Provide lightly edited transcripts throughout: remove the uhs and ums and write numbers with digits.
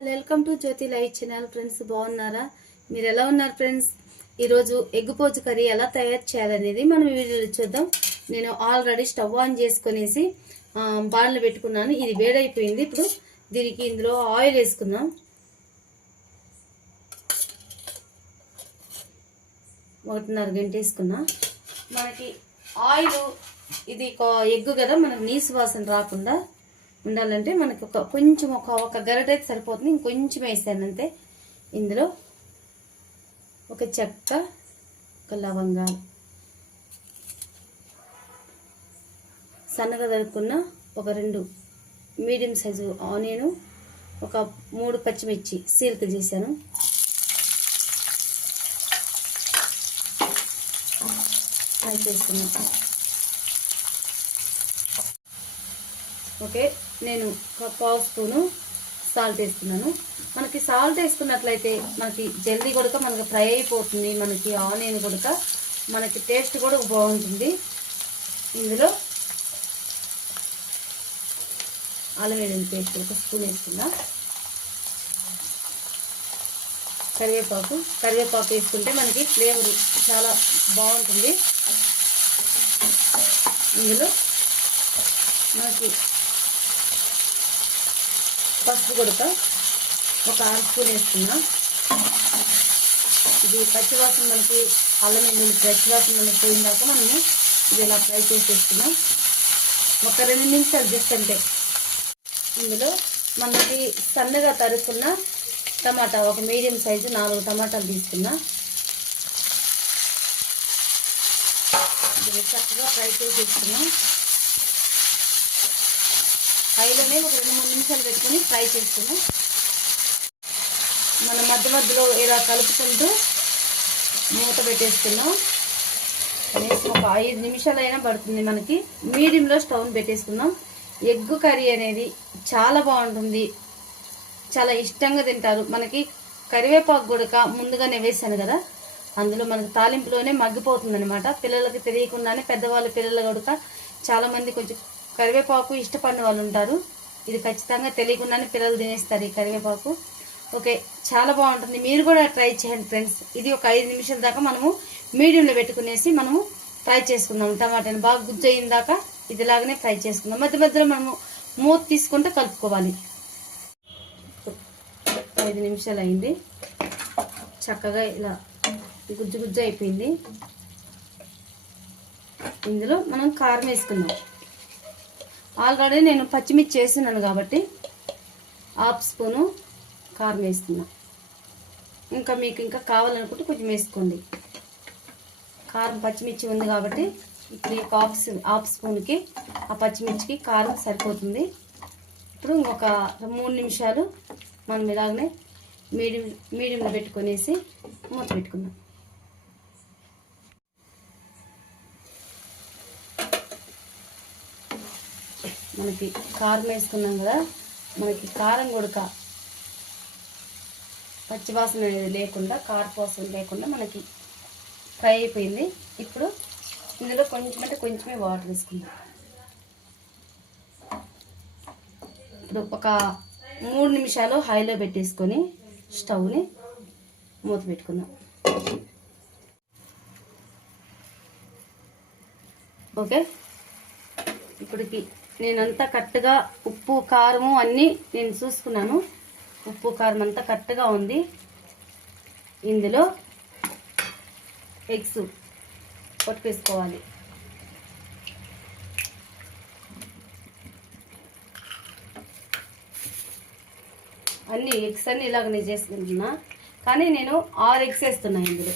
Welcome to Jyothi live channel. Friends బాగున్నారా? మీరు ఎలా ఉన్నారు ఫ్రెండ్స్? ఈరోజు ఎగ్ పోచు కర్రీ ఎలా తయారు చేయాలనేది మనం ఈ వీడియోలో చూద్దాం. నేను ఆల్రెడీ స్టవ్ ఆన్ చేసుకునేసి బాణలు పెట్టుకున్నాను. ఇది వేడైపోయింది. ఇప్పుడు దీనికి ఇందులో ఆయిల్ వేసుకుందాం. 1.5 గంట వేసుకున్నా. మనకి ఆయిల్ ఇది ఎగ్ కదా, మనకు నీసు వాసన రాకుండా ఉండాలంటే మనకి కొంచెం ఒక గరిటె అయితే సరిపోతుంది. ఇంకొంచెం వేసాను అంతే. ఇందులో ఒక చెక్క, ఒక లవంగాలు, సన్నగా తరుక్కున్న ఒక 2 మీడియం సైజు ఆనియన్, ఒక 3 పచ్చిమిర్చి సీల్క్ చేశాను. ఫ్రై చేసుకున్నాను. ఓకే, నేను ఒక 1/2 స్పూను సాల్ట్ వేసుకున్నాను. మనకి సాల్ట్ వేసుకున్నట్లయితే మనకి జల్దీ కూడా మనకి ఫ్రై అయిపోతుంది. మనకి ఆనియన్ కూడా మనకి టేస్ట్ కూడా బాగుంటుంది. ఇందులో అల్లం వెల్లుల్లి పేస్ట్ 1 స్పూన్ వేసుకున్నా. కరివేపాకు వేసుకుంటే మనకి ఫ్లేవర్ చాలా బాగుంటుంది. ఇందులో మనకి పసుపు కూడా ఒక 1/2 స్పూన్ వేసుకున్నా. ఇది పచ్చివాసన మనకి అల్లం వెల్లుల్లి పచ్చివాసన మనకి పోయిందాక మనము ఇది ఇలా ఫ్రై చేసేసుకున్నాం. ఒక 2 నిమిషాలు జస్ట్ అంతే. ఇందులో మనకి సన్నగా తరుక్కున్న టమాటా, ఒక మీడియం సైజు 4 టమాటాలు తీసుకున్నా. ఇది చక్కగా ఫ్రై చేసేసుకున్నాం. హైలోనే ఒక 2-3 నిమిషాలు పెట్టుకొని ఫ్రై చేసుకున్నాం. మనం మధ్యలో ఇలా కలుపుకుంటూ మూత పెట్టేసుకున్నాం. కనీసం ఒక 5 నిమిషాలైనా పడుతుంది మనకి. మీడియంలో స్టవ్ పెట్టేసుకున్నాం. ఎగ్ కర్రీ అనేది చాలా బాగుంటుంది, చాలా ఇష్టంగా తింటారు. మనకి కరివేపాకు కూడా ముందుగానే వేసాను కదా, అందులో మనకి తాలింపులోనే మగ్గిపోతుంది అనమాట. పిల్లలకి తెలియకుండానే పెద్దవాళ్ళు పిల్లలు కూడా చాలామంది కొంచెం కరివేపాకు ఇష్టపడిన వాళ్ళు ఉంటారు. ఇది ఖచ్చితంగా తెలియకుండానే పిల్లలు తినేస్తారు ఈ కరివేపాకు. ఓకే, చాలా బాగుంటుంది. మీరు కూడా ట్రై చేయండి ఫ్రెండ్స్. ఇది ఒక 5 నిమిషాల దాకా మనము మీడియంలో పెట్టుకునేసి మనము ఫ్రై చేసుకుందాం. టమాటాని బాగా గుజ్జు అయిన దాకా ఇదిలాగానే ఫ్రై చేసుకుందాం. మధ్యలో మనము మూత తీసుకుంటే కలుపుకోవాలి. 5 నిమిషాలు అయింది. చక్కగా ఇలా గుజ్జు అయిపోయింది. ఇందులో మనం కారం వేసుకుందాం. ఆల్రెడీ నేను పచ్చిమిర్చి వేస్తున్నాను కాబట్టి 1/2 స్పూను కారం వేస్తున్నా. ఇంకా మీకు ఇంకా కావాలనుకుంటే కొంచెం వేసుకోండి. కారం పచ్చిమిర్చి ఉంది కాబట్టి ఇప్పుడు ఈ 1/2 స్పూన్కి ఆ పచ్చిమిర్చికి కారం సరిపోతుంది. ఇప్పుడు ఇంకొక 3 నిమిషాలు మనం ఇలాగనే మీడియంలో పెట్టుకొనేసి మూత పెట్టుకుందాం. మనకి కారం వేసుకున్నాం కదా, మనకి కారం కూడా పచ్చివాసన అనేది లేకుండా, కారవాసన లేకుండా మనకి ఫ్రై అయిపోయింది. ఇప్పుడు ఇందులో కొంచెమే వాటర్ వేసుకుందాం. ఇప్పుడు ఒక 3 నిమిషాలు హైలో పెట్టేసుకొని స్టవ్ని మూత పెట్టుకుందాం. ఓకే, ఇప్పటికి నేనంతా కరెక్ట్గా ఉప్పు కారము అన్నీ నేను చూసుకున్నాను. ఉప్పు కారం అంతా కరెక్ట్గా ఉంది. ఇందులో ఎగ్స్ కొట్టుకేసుకోవాలి. అన్ని ఎగ్స్ అన్నీ ఇలాగ నేను చేసుకుంటున్నా, కానీ నేను 6 ఎగ్స్ వేస్తున్నా. ఇందులో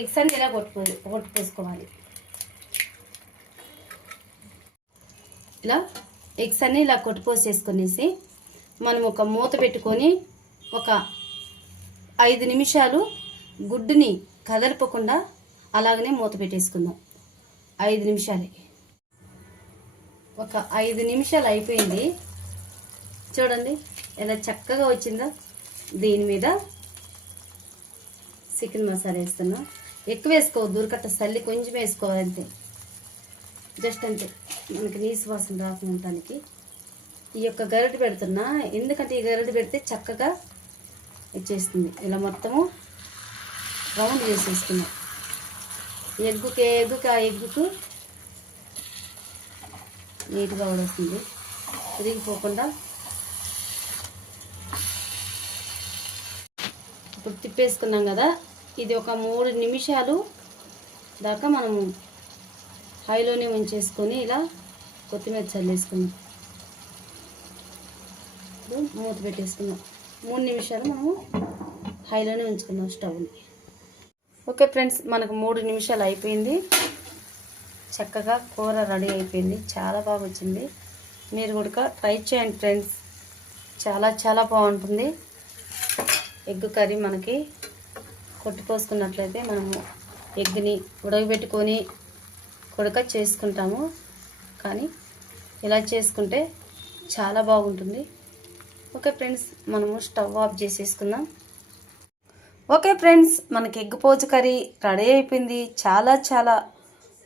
ఎగ్స్ అన్నీ ఇలా కొట్టుకోవాలి. ఇలా ఎగ్స్ అన్నీ ఇలా కొట్టుకోసేసుకొనేసి మనం ఒక మూత పెట్టుకొని ఒక 5 నిమిషాలు గుడ్డుని కదలపకుండా అలాగనే మూత పెట్టేసుకుందాం. 5 నిమిషాలే. ఒక 5 నిమిషాలు అయిపోయింది. చూడండి ఎలా చక్కగా వచ్చిందో. దీని మీద చికెన్ మసాలా వేస్తున్నా. ఎక్కువ వేసుకోవద్దు, ఉరకట్ట సల్లి కొంచెం వేసుకోవాలి అంతే. జస్ట్ అంతే, మనకి నీసు వాసన రాకుండా ఉండటానికి. ఈ యొక్క గరిటె పెడుతున్నా, ఎందుకంటే ఈ గరిటె పెడితే చక్కగా ఇచ్చేస్తుంది. ఇలా మొత్తము రౌండ్ చేసేస్తున్నాం. ఎగ్గుకు నీట్గా కూడా వస్తుంది, తిరిగిపోకుండా. ఇప్పుడు తిప్పేసుకున్నాం కదా, ఇది ఒక 3 నిమిషాలు దాకా మనము హైలోనే ఉంచేసుకొని ఇలా కొత్తిమీర చల్లేసుకున్నాం. ఇప్పుడు మూత పెట్టేసుకున్నాం. 3 నిమిషాలు మనము హైలోనే ఉంచుకున్నాం స్టవ్ని. ఓకే ఫ్రెండ్స్, మనకు 3 నిమిషాలు అయిపోయింది. చక్కగా కూర రెడీ అయిపోయింది. చాలా బాగా వచ్చింది. మీరు కూడా ట్రై చేయండి ఫ్రెండ్స్, చాలా చాలా బాగుంటుంది. ఎగ్ కర్రీ మనకి కొట్టిపోసుకున్నట్లయితే మనము ఎగ్ని ఉడకబెట్టుకొని చేసుకుంటాము, కానీ ఇలా చేసుకుంటే చాలా బాగుంటుంది. ఓకే ఫ్రెండ్స్, మనము స్టవ్ ఆఫ్ చేసేసుకుందాం. ఓకే ఫ్రెండ్స్, మనకి ఎగ్ పోచు కర్రీ రెడీ అయిపోయింది. చాలా చాలా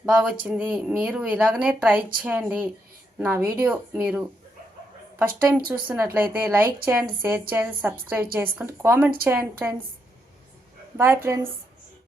బాగా వచ్చింది. మీరు ఇలాగనే ట్రై చేయండి. నా వీడియో మీరు ఫస్ట్ టైం చూస్తున్నట్లయితే లైక్ చేయండి, షేర్ చేయండి, సబ్స్క్రైబ్ చేసుకుంటూ కామెంట్ చేయండి ఫ్రెండ్స్. Bye friends.